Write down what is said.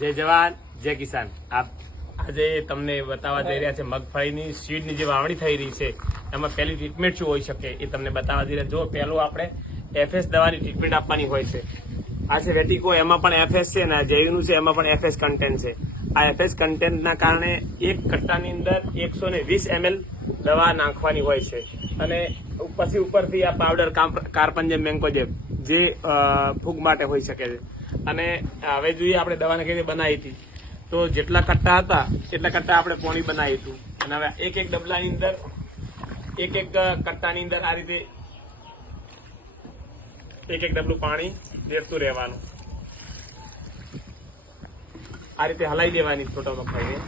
જય જવાન જય કિસાન. આજે તમને બતાવવા જઈ રહ્યા છે મગફળીની સીડની જે વાવણી થઈ રહી છે એમાં પહેલી ટ્રીટમેન્ટ શું હોઈ શકે એ તમને બતાવવા જઈ રહ્યા. જો પહેલું આપણે એફએસ દવાની ટ્રીટમેન્ટ આપવાની હોય છે. આ છે વેટિકો, એમાં પણ એફએસ છે ને જૈવનું છે એમાં પણ એફએસ કન્ટેન્ટ છે. આ એફએસ કન્ટેન્ટના કારણે એક કટ્ટાની અંદર 120 ml દવા નાખવાની હોય છે અને પછી ઉપરથી આ પાવડર કાર્પન્જેમ મેન્કોજેબ જે ફૂગ માટે હોઈ શકે છે. અને હવે જોઈએ આપણે દવાને કઈ રીતે બનાવી હતી તો જેટલા કટ્ટા હતા એટલા કટ્ટા આપણે પોણી બનાવ્યું હતું. અને હવે એક એક ડબલાની અંદર એક કટ્ટાની અંદર આ રીતે એક ડબલું પાણી રેડતું રહેવાનું. આ રીતે હલાઈ દેવાની છોટા મગફળીને.